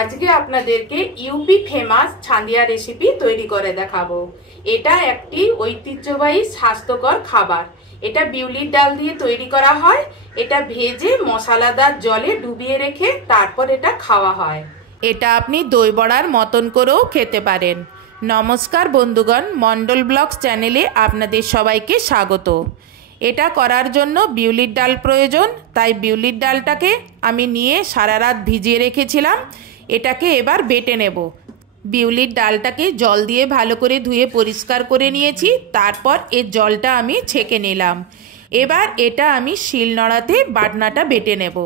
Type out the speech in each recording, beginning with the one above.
আজকে আপনাদেরকে UP famous ছান্দিয়া recipe তৈরি করে দেখাবো। এটা একটি ঐতিহ্যবাহী স্বাস্থ্যকর খাবার। এটা বিউলির ডাল দিয়ে তৈরি করা হয়। এটা ভেজে মশলাদার জলে ডুবিয়ে রেখে তারপর এটা খাওয়া হয়। এটা আপনি দই বড়ার মতন করেও খেতে পারেন। নমস্কার বন্ধুগণ, মন্ডল ব্লগস চ্যানেলে আপনাদের সবাইকে স্বাগত। এটা করার জন্য বিউলির ডাল প্রয়োজন, তাই বিউলির ডালটাকে আমি নিয়ে সারা রাত ভিজিয়ে রেখেছিলাম। এটাকে এবার বেটে নেব। বিউলির ডালটাকে জল দিয়ে ভালো করে ধুয়ে পরিষ্কার করে নিয়েছি। তারপর এর জলটা আমি ছেঁকে নিলাম। এবার এটা আমি শিলনোড়াতে বাটনাটা বেটে নেব,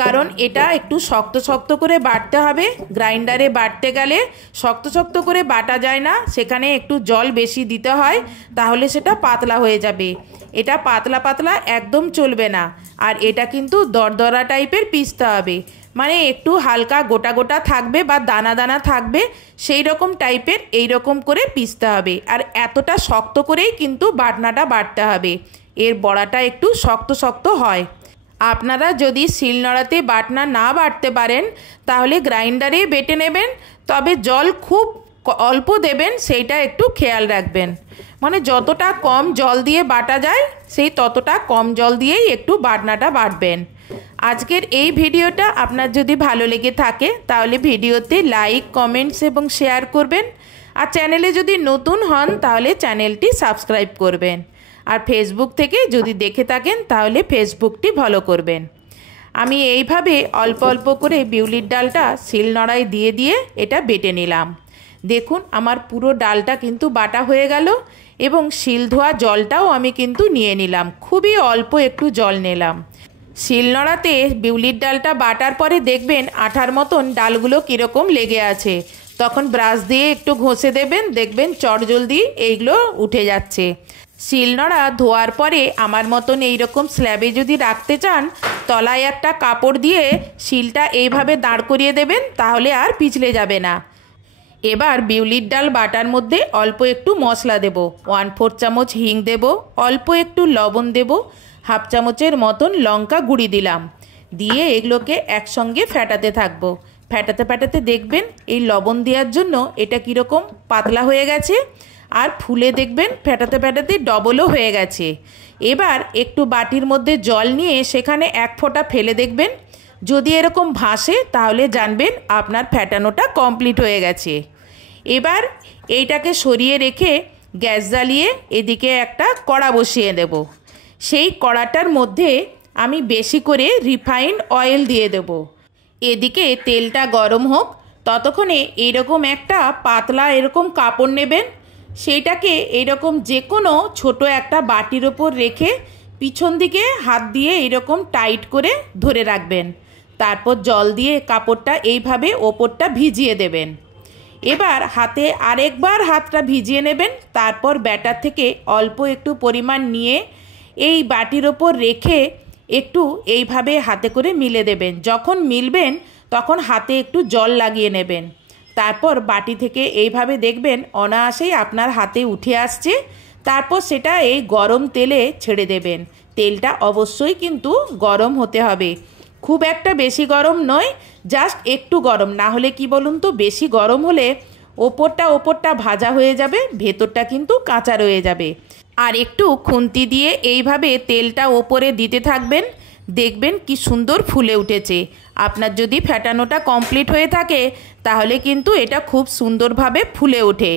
কারণ এটা একটু শক্ত শক্ত করে বাটতে হবে। গ্রাইন্ডারে বাটতে গেলে শক্ত শক্ত করে বাটা যায় না, সেখানে একটু জল বেশি দিতে হয়, তাহলে সেটা পাতলা হয়ে যাবে। এটা পাতলা পাতলা একদম চলবে না, আর এটা কিন্তু দরদরা টাইপের পিষতে হবে, মানে একটু হালকা গোটা গোটা থাকবে বা দানা দানা থাকবে, সেই রকম টাইপের এইরকম করে পিষতে হবে। আর এতটা শক্ত করেই কিন্তু বাটনাটা বাটতে হবে, এর বড়াটা একটু শক্ত শক্ত হয়। আপনারা যদি শিলনোড়াতে বাটনা না বাটতে পারেন তাহলে গ্রাইন্ডারে বেটে নেবেন, তবে জল খুব অল্প দেবেন, সেইটা একটু খেয়াল রাখবেন। মানে যতটা কম জল দিয়ে বাটা যায় সেই ততটা কম জল দিয়েই একটু বাটনাটা বাটবেন। আজকের এই ভিডিওটা আপনার যদি ভালো লেগে থাকে তাহলে ভিডিওতে লাইক, কমেন্টস এবং শেয়ার করবেন। আর চ্যানেলে যদি নতুন হন তাহলে চ্যানেলটি সাবস্ক্রাইব করবেন। আর ফেসবুক থেকে যদি দেখে থাকেন তাহলে ফেসবুকটি ফলো করবেন। আমি এইভাবে অল্প অল্প করে বিউলির ডালটা শিলনোড়ায় দিয়ে দিয়ে এটা বেটে নিলাম। দেখুন আমার পুরো ডালটা কিন্তু বাটা হয়ে গেল, এবং শিল ধোয়া জলটাও আমি কিন্তু নিয়ে নিলাম। খুবই অল্প একটু জল নিলাম। শিলনোড়াতে বিউলির ডালটা বাটার পরে দেখবেন আঠার মতন ডালগুলো কীরকম লেগে আছে, তখন ব্রাশ দিয়ে একটু ঘষে দেবেন, দেখবেন চটজলদি এইগুলো উঠে যাচ্ছে। শিলনোড়া ধোয়ার পরে আমার মতন এইরকম স্ল্যাবে যদি রাখতে চান, তলায় একটা কাপড় দিয়ে শিলটা এইভাবে দাঁড় করিয়ে দেবেন, তাহলে আর পিছলে যাবে না। এবার বিউলির ডাল বাটার মধ্যে অল্প একটু মশলা দেব। 1/4 চামচ হিং দেব, অল্প একটু লবণ দেব, 1/2 চামচের মতন লঙ্কা গুঁড়ি দিলাম। দিয়ে এগুলোকে একসঙ্গে ফেটাতে থাকবো। ফেটাতে ফেটাতে দেখবেন এই লবণ দেওয়ার জন্য এটা কীরকম পাতলা হয়ে গেছে, আর ফুলে দেখবেন ফেটাতে ফেটাতে ডবলও হয়ে গেছে। এবার একটু বাটির মধ্যে জল নিয়ে সেখানে 1 ফোঁটা ফেলে দেখবেন, যদি এরকম ভাসে তাহলে জানবেন আপনার ফেটানোটা কমপ্লিট হয়ে গেছে। এবার এইটাকে সরিয়ে রেখে গ্যাস জ্বালিয়ে এদিকে একটা কড়া বসিয়ে দেব। সেই কড়াটার মধ্যে আমি বেশি করে রিফাইন্ড অয়েল দিয়ে দেব। এদিকে তেলটা গরম হোক, ততক্ষণে এইরকম একটা পাতলা এরকম কাপড় নেবেন, সেইটাকে এইরকম যে কোনো ছোটো একটা বাটির ওপর রেখে পিছন দিকে হাত দিয়ে এইরকম টাইট করে ধরে রাখবেন। তারপর জল দিয়ে কাপড়টা এইভাবে ওপরটা ভিজিয়ে দেবেন। এবার হাতে আরেকবার হাতটা ভিজিয়ে নেবেন। তারপর ব্যাটার থেকে অল্প একটু পরিমাণ নিয়ে এই বাটির ওপর রেখে একটু এইভাবে হাতে করে মিলে দেবেন। যখন মিলবেন তখন হাতে একটু জল লাগিয়ে নেবেন। তারপর বাটি থেকে এইভাবে দেখবেন অনায়াসেই আপনার হাতে উঠে আসছে। তারপর সেটা এই গরম তেলে ছেড়ে দেবেন। তেলটা অবশ্যই কিন্তু গরম হতে হবে, খুব একটা বেশি গরম নয়, জাস্ট একটু গরম। না হলে কি বলুন তো, বেশি গরম হলে ওপরটা ভাজা হয়ে যাবে, ভেতরটা কিন্তু কাঁচা রয়ে যাবে। আর একটু খুন্তি দিয়ে এইভাবে তেলটা ওপরে দিতে থাকবেন, দেখবেন কি সুন্দর ফুলে উঠেছে। আপনার যদি ফেটানোটা কমপ্লিট হয়ে থাকে তাহলে কিন্তু এটা খুব সুন্দরভাবে ফুলে ওঠে।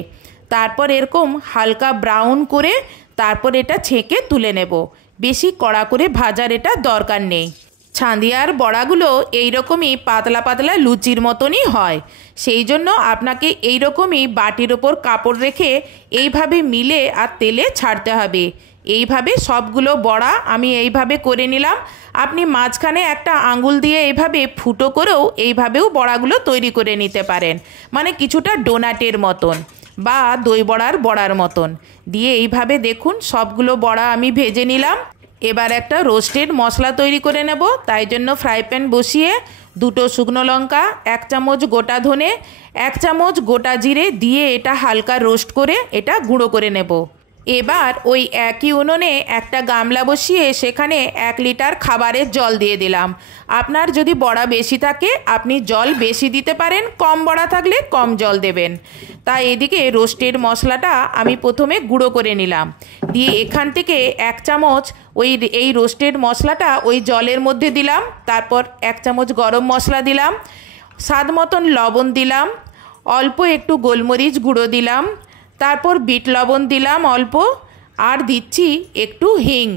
তারপর এরকম হালকা ব্রাউন করে তারপর এটা ছেঁকে তুলে নেব। বেশি কড়া করে ভাজার এটা দরকার নেই। ছান্দিয়ার বড়াগুলো এইরকমই পাতলা পাতলা লুচির মতনই হয়, সেই জন্য আপনাকে এইরকমই বাটির ওপর কাপড় রেখে এইভাবে মিলে আর তেলে ছাড়তে হবে। এইভাবে সবগুলো বড়া আমি এইভাবে করে নিলাম। আপনি মাঝখানে একটা আঙুল দিয়ে এইভাবে ফুটো করেও এইভাবেও বড়াগুলো তৈরি করে নিতে পারেন, মানে কিছুটা ডোনাটের মতন বা দই বড়ার মতন দিয়ে এইভাবে দেখুন সবগুলো বড়া আমি ভেজে নিলাম। এবার একটা রোস্টেড মশলা তৈরি করে নেব। তাই জন্য ফ্রাই প্যান বসিয়ে 2টো শুকনো লঙ্কা, 1 চামচ গোটা ধনে, 1 চামচ গোটা জিরে দিয়ে এটা হালকা রোস্ট করে এটা গুঁড়ো করে নেব। এবার ওই একই উনুনে একটা গামলা বসিয়ে সেখানে 1 লিটার খাবারের জল দিয়ে দিলাম। আপনার যদি বড়া বেশি থাকে আপনি জল বেশি দিতে পারেন, কম বড়া থাকলে কম জল দেবেন। তাই এদিকে রোস্টেড মশলাটা আমি প্রথমে গুঁড়ো করে নিলাম, দিয়ে এখান থেকে 1 চামচ এই রোস্টেড মশলাটা ওই জলের মধ্যে দিলাম। তারপর 1 চামচ গরম মশলা দিলাম, স্বাদ মতন লবণ দিলাম, অল্প একটু গোলমরিচ গুঁড়ো দিলাম, তারপর বিট লবণ দিলাম অল্প, আর দিচ্ছি একটু হিং,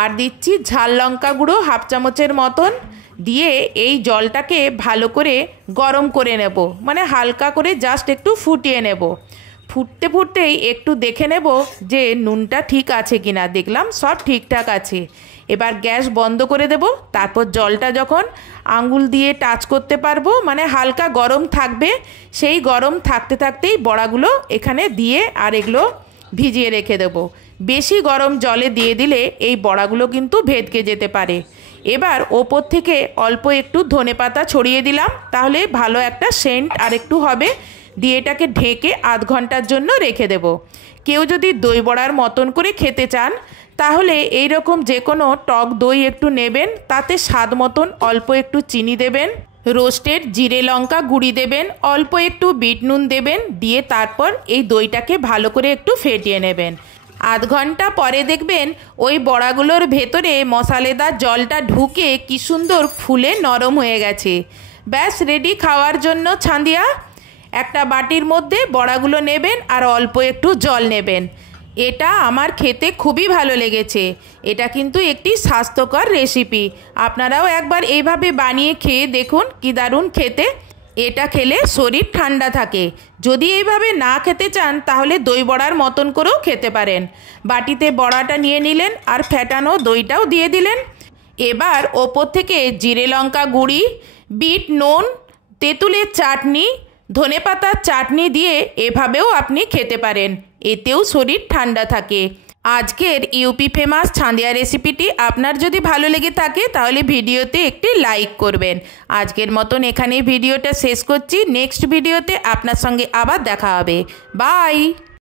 আর দিচ্ছি ঝাল লঙ্কা গুঁড়ো 1/2 চামচের মতন, দিয়ে এই জলটাকে ভালো করে গরম করে নেব, মানে হালকা করে জাস্ট একটু ফুটিয়ে নেব। ফুটতে ফুটতেই একটু দেখে নেব যে নুনটা ঠিক আছে কিনা। দেখলাম সব ঠিকঠাক আছে। এবার গ্যাস বন্ধ করে দেব। তারপর জলটা যখন আঙুল দিয়ে টাচ করতে পারবো, মানে হালকা গরম থাকবে, সেই গরম থাকতে থাকতেই বড়াগুলো এখানে দিয়ে আর এগুলো ভিজিয়ে রেখে দেবো। বেশি গরম জলে দিয়ে দিলে এই বড়াগুলো কিন্তু ভেদকে যেতে পারে। এবার ওপর থেকে অল্প একটু ধনেপাতা ছড়িয়ে দিলাম, তাহলে ভালো একটা সেন্ট আর একটু হবে। দিয়ে এটাকে ঢেকে 1/2 ঘন্টার জন্য রেখে দেব। কেউ যদি দই বড়ার মতন করে খেতে চান তাহলে এই রকম যে কোনো টক দই একটু নেবেন, তাতে স্বাদ মতন অল্প একটু চিনি দেবেন, রোস্টেড জিরে লঙ্কা গুঁড়ি দেবেন, অল্প একটু বিট নুন দেবেন, দিয়ে তারপর এই দইটাকে ভালো করে একটু ফেটিয়ে নেবেন। 1/2 ঘন্টা পরে দেখবেন ওই বড়াগুলোর ভেতরে মশালেদার জলটা ঢুকে কি সুন্দর ফুলে নরম হয়ে গেছে। ব্যাস রেডি খাওয়ার জন্য ছান্দিয়া। একটা বাটির মধ্যে বড়াগুলো নেবেন আর অল্প একটু জল নেবেন। এটা আমার খেতে খুবই ভালো লেগেছে। এটা কিন্তু একটি স্বাস্থ্যকর রেসিপি। আপনারাও একবার এইভাবে বানিয়ে খেয়ে দেখুন, কি দারুণ খেতে। এটা খেলে শরীর ঠান্ডা থাকে। যদি এইভাবে না খেতে চান তাহলে দই বড়ার মতন করেও খেতে পারেন। বাটিতে বড়াটা নিয়ে নিলেন আর ফেটানো দইটাও দিয়ে দিলেন। এবার ওপর থেকে জিরে লঙ্কা গুঁড়ি, বিট নুন, তেঁতুলের চাটনি, ধনেপাতার চাটনি দিয়ে এভাবেও আপনি খেতে পারেন। এতেও শরীর ঠান্ডা থাকে। আজকের ইউপি ফেমাস ছান্দিয়া রেসিপিটি আপনার যদি ভালো লেগে থাকে তাহলে ভিডিওতে একটি লাইক করবেন। আজকের মতন এখানেই ভিডিওটা শেষ করছি। নেক্সট ভিডিওতে আপনার সঙ্গে আবার দেখা হবে। বাই।